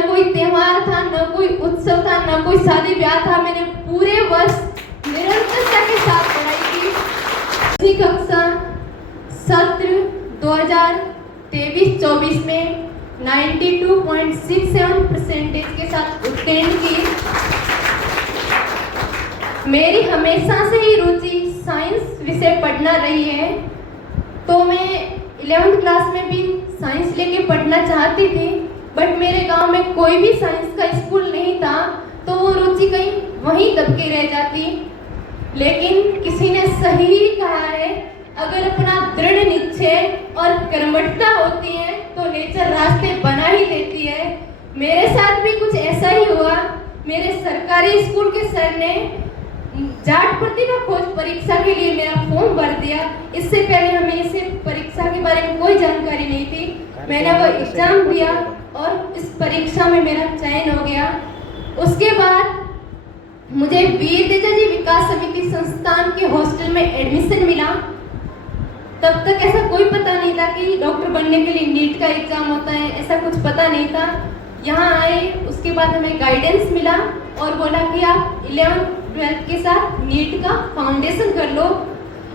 न कोई त्योहार था, न कोई उत्सव था, न कोई शादी ब्याह था। मैंने पूरे वर्ष निरंतरता के साथ पढ़ाई की। कक्षा सत्र 2023-24 में 92.67% के साथ उत्तीर्ण की। मेरी हमेशा से ही रुचि साइंस विषय पढ़ना रही है, तो मैं 11th क्लास में भी साइंस लेके पढ़ना चाहती थी, बट मेरे गांव में कोई भी साइंस का स्कूल नहीं था, तो वो रुचि कहीं वहीं दबके रह जाती। लेकिन किसी ने सही कहा है, अगर अपना दृढ़ निश्चय और कर्मठता होती है तो नेचर रास्ते बना ही देती है। मेरे साथ भी कुछ ऐसा ही हुआ। मेरे सरकारी स्कूल के सर ने जाट प्रतिभा खोज परीक्षा के लिए मेरा फॉर्म भर दिया। इससे पहले हमें इसे परीक्षा के बारे में कोई जानकारी नहीं थी। मैंने वो एग्जाम दिया और इस परीक्षा में मेरा चयन हो गया। उसके बाद मुझे वीर तेजाजी विकास समिति संस्थान के हॉस्टल में एडमिशन मिला। तब तक ऐसा कोई पता नहीं था कि डॉक्टर बनने के लिए नीट का एग्जाम होता है, ऐसा कुछ पता नहीं था। यहाँ आए, उसके बाद हमें गाइडेंस मिला और बोला कि आप 11th-12th के साथ नीट का फाउंडेशन कर लो।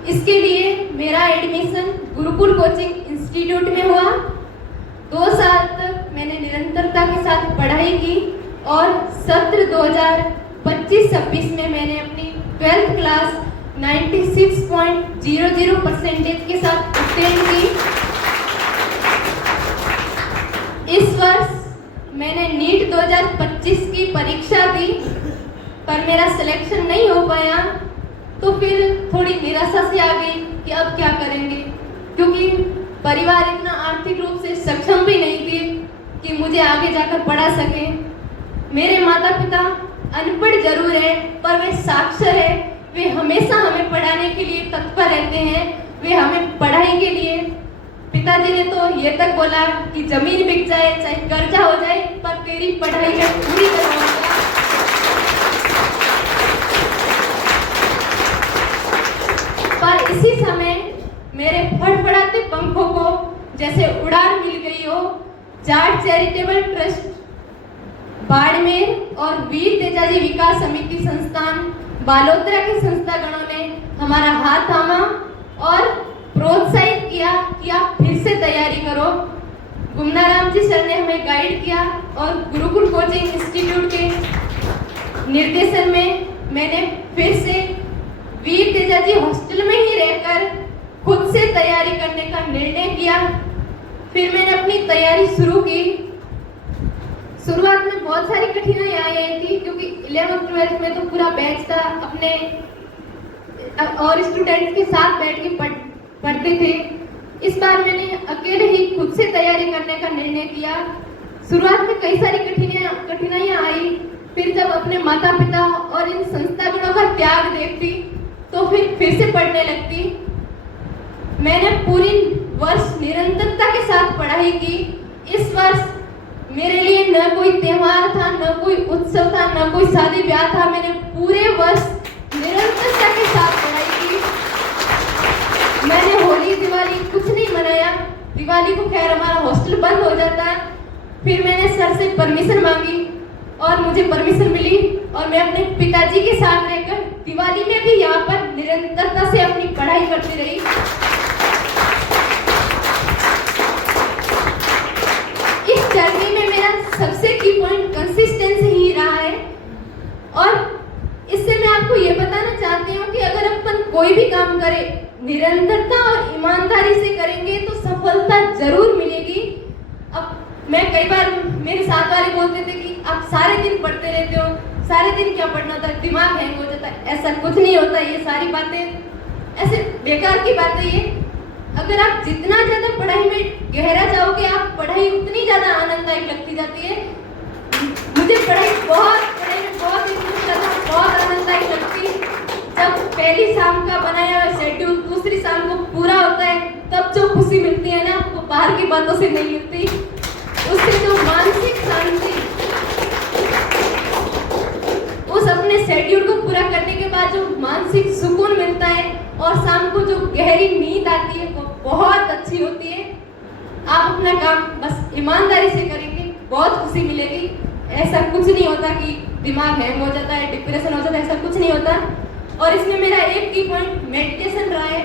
इसके लिए मेरा एडमिशन गुरुकुल कोचिंग इंस्टीट्यूट में हुआ। 2 साल तक मैंने निरंतरता के साथ पढ़ाई की और सत्र 2025-26 में मैंने अपनी 12th क्लास 96.00% के साथ उत्तीर्ण की। इस वर्ष मैंने नीट 2025 की परीक्षा दी, पर मेरा सिलेक्शन नहीं हो पाया, तो फिर थोड़ी निराशा सी आ गई कि अब क्या करेंगे, क्योंकि परिवार इतना आर्थिक रूप से सक्षम भी नहीं थी कि मुझे आगे जाकर पढ़ा सके। मेरे माता पिता अनपढ़ जरूर है, पर वे साक्षर है। वे हमेशा हमें पढ़ाने के लिए तत्पर रहते हैं। वे हमें पढ़ाई के लिए, पिताजी ने तो ये तक बोला कि जमीन बिक जाए, चाहे कर्जा हो जाए, पर तेरी पढ़ाई मैं पूरी करवाऊंगा। पर इसी समय मेरे फड़फड़ाते पंखों को जैसे उड़ान मिल गई हो। जाट चैरिटेबल ट्रस्ट बाड़मेर और वीर तेजाजी विकास समिति संस्थान बालोतरा के संस्थागणों ने हमारा हाथ थामा और प्रोत्साहित किया कि आप फिर से तैयारी करो। गुमनाराम जी सर ने हमें गाइड किया और गुरुकुल कोचिंग इंस्टीट्यूट के निर्देशन में मैंने फिर से वीर तेजाजी हॉस्टल में ही रहकर खुद से तैयारी करने का निर्णय किया। फिर मैंने अपनी तैयारी शुरू की। शुरुआत में बहुत सारी कठिनाइयां आई थी, क्योंकि 11th-12th में तो पूरा बैच था, अपने और स्टूडेंट्स के साथ बैठ के पढ़ते थे। इस बार मैंने अकेले ही खुद से तैयारी करने का निर्णय किया। शुरुआत में कई सारी कठिनाइयां आई, फिर जब अपने माता पिता और इन संस्थागणों का त्याग देखती तो फिर से पढ़ने लगती। मैंने पूरी वर्ष निरंतरता के साथ पढ़ाई की। इस वर्ष मेरे लिए न कोई त्योहार था, न कोई उत्सव था, न कोई शादी ब्याह था। मैंने पूरे वर्ष निरंतरता के साथ पढ़ाई की। मैंने होली दिवाली कुछ नहीं मनाया। दिवाली को खैर हमारा हॉस्टल बंद हो जाता है। फिर मैंने सर से परमिशन मांगी और मुझे परमिशन मिली, और मैं अपने पिताजी के साथ रहकर दिवाली में भी यहाँ पर निरंतरता से अपनी पढ़ाई करती रही। इस जर्नी में मेरा सबसे की पॉइंट कंसिस्टेंसी ही रहा है। और इससे मैं आपको ये बताना चाहती हूँ कि अगर अपन कोई भी काम करे, निरंतरता और ईमानदारी से करेंगे तो सफलता जरूर मिलेगी। अब मैं कई बार मेरे साथ वाले बोलते थे कि आप सारे दिन पढ़ते रहते हो, सारे दिन क्या पढ़ना होता है, दिमाग हैंग हो जाता है। ऐसा कुछ नहीं होता। ये सारी बातें ऐसे बेकार की बातें। ये अगर आप जितना ज्यादा पढ़ाई में गहरा जाओगे, आप पढ़ाई उतनी ज्यादा आनंददायक लगती जाती है। मुझे पढ़ाई में बहुत इंटरेस्ट आता है, बहुत आनंददायक लगती है। जब पहली शाम का बनाया हुआ शेड्यूल दूसरी शाम को पूरा होता है, तब जो खुशी मिलती है ना, वो बाहर की बातों से नहीं मिलती। उससे जो मानसिक शांति, उस अपने शेड्यूल को पूरा करने के बाद जो मानसिक सुकून मिलता है और शाम को जो गहरी नींद आती है, वो बहुत अच्छी होती है। आप अपना काम बस ईमानदारी से करेंगे, बहुत खुशी मिलेगी। ऐसा कुछ नहीं होता कि दिमाग हैंग हो जाता है, डिप्रेशन हो जाता है, ऐसा कुछ नहीं होता। और इसमें मेरा एक की पॉइंट मेडिटेशन रहा है।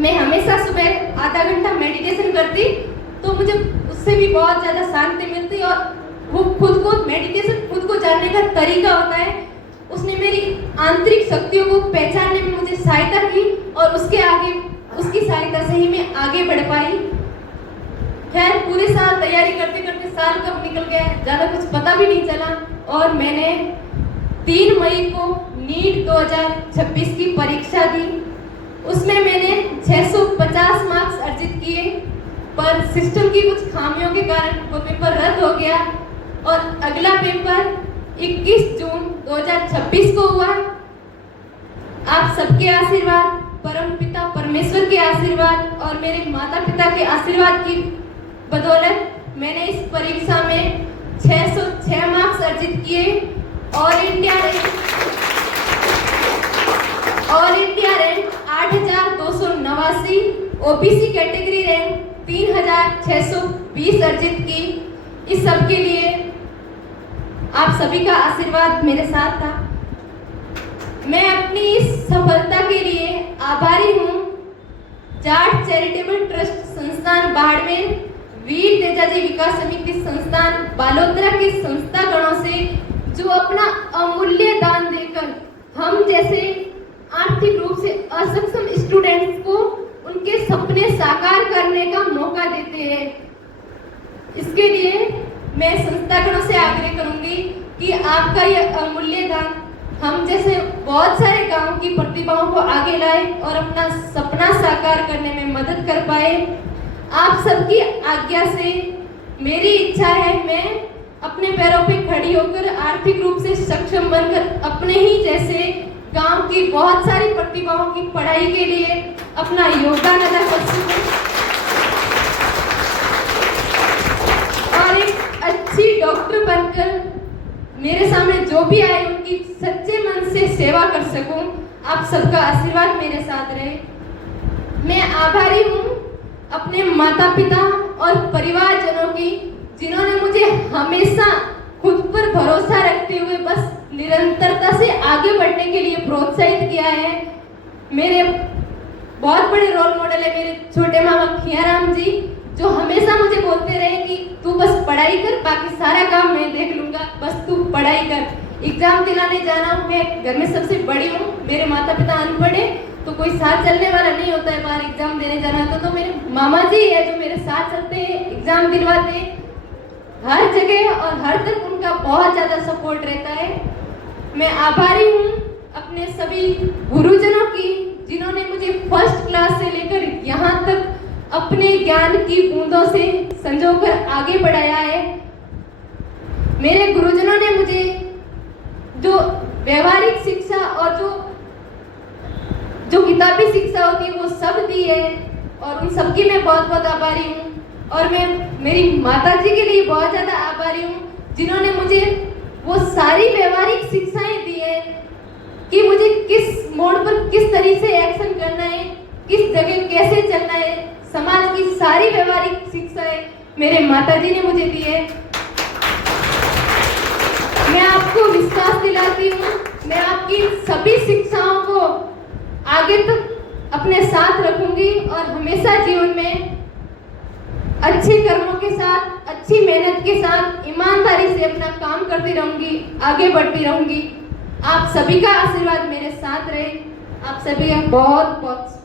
मैं हमेशा सुबह आधा घंटा मेडिटेशन करती तो मुझे उससे भी बहुत ज़्यादा शांति मिलती। और वो खुद को मेडिटेशन खुद को जानने का तरीका होता है। उसने मेरी आंतरिक शक्तियों को पहचानने में मुझे सहायता की और उसकी सहायता से ही मैं आगे बढ़ पाई। खैर पूरे साल तैयारी करते करते साल कब निकल गया ज़्यादा कुछ पता भी नहीं चला। और मैंने 3 मई को नीट 2026 की परीक्षा दी। उसमें मैंने 650 मार्क्स अर्जित किए, पर सिस्टम की कुछ खामियों के कारण वो पेपर रद्द हो गया और अगला पेपर 21 जून 2026 को हुआ। आप सबके आशीर्वाद, परमपिता परमेश्वर के आशीर्वाद और मेरे माता पिता के आशीर्वाद की बदौलत मैंने इस परीक्षा में 606 मार्क्स अर्जित किए। All India rank 8289, OBC category rank 3620 अर्जित की। इस सब के लिए आप सभी का आशीर्वाद मेरे साथ था। मैं अपनी इस सफलता के लिए आभारी हूँ जाट चैरिटेबल ट्रस्ट संस्थान बाड़मेर, वीर तेजाजी विकास समिति संस्थान बालोतरा के संस्थागणों से, जो अपना अमूल्य दान देकर हम जैसे आर्थिक रूप से असक्षम स्टूडेंट्स को उनके सपने साकार करने का मौका देते हैं। इसके लिए मैं संस्थागणों से आग्रह करूंगी कि आपका यह अमूल्य दान हम जैसे बहुत सारे गांव की प्रतिभाओं को आगे लाए और अपना सपना साकार करने में मदद कर पाए। आप सबकी आज्ञा से मेरी इच्छा है मैं अपने पैरों पे खड़ी होकर आर्थिक रूप से सक्षम बनकर अपने ही जैसे गांव की बहुत सारी प्रतिभाओं की पढ़ाई के लिए अपना योगदान अदा कर सकूं और एक अच्छी डॉक्टर बनकर मेरे सामने जो भी आए उनकी सच्चे मन से सेवा कर सकूं। आप सबका आशीर्वाद मेरे साथ रहे। मैं आभारी हूँ अपने माता पिता और परिवारजनों की, जिन्होंने मुझे हमेशा खुद पर भरोसा रखते हुए बस निरंतरता से आगे बढ़ने के लिए प्रोत्साहित किया है। मेरे बहुत बड़े रोल मॉडल है मेरे छोटे मामा खियाराम जी, जो हमेशा मुझे बोलते रहे कि तू बस पढ़ाई कर, बाकी सारा काम मैं देख लूंगा, बस तू पढ़ाई कर। एग्जाम दिलाने जाना, मैं घर में सबसे बड़ी हूँ, मेरे माता पिता अनपढ़ है तो कोई साथ चलने वाला नहीं होता है बाहर एग्जाम देने जाना। तो मेरे मामा जी है जो मेरे साथ चलते हैं, एग्जाम दिलवाते हैं, हर जगह और हर तक उनका बहुत ज़्यादा सपोर्ट रहता है। मैं आभारी हूँ अपने सभी गुरुजनों की, जिन्होंने मुझे फर्स्ट क्लास से लेकर यहाँ तक अपने ज्ञान की बूंदों से संजोकर आगे बढ़ाया है। मेरे गुरुजनों ने मुझे जो व्यवहारिक शिक्षा और जो किताबी शिक्षा होती है वो सब दी है और उन सबकी मैं बहुत बहुत आभारी हूँ। और मैं मेरी माता जी के लिए बहुत ज़्यादा आभारी हूँ, जिन्होंने मुझे वो सारी व्यवहारिक शिक्षाएं दी है कि मुझे किस मोड़ पर किस तरीके से एक्शन करना है, किस जगह कैसे चलना है। समाज की सारी व्यवहारिक शिक्षाएं मेरे माताजी ने मुझे दी है। मैं आपको विश्वास दिलाती हूँ, मैं आपकी सभी शिक्षाओं को आगे तक अपने साथ रखूंगी और हमेशा जीवन में अच्छे कर्मों के साथ, अच्छी मेहनत के साथ, ईमानदारी से अपना काम करती रहूंगी, आगे बढ़ती रहूंगी। आप सभी का आशीर्वाद मेरे साथ रहे। आप सभी का बहुत बहुत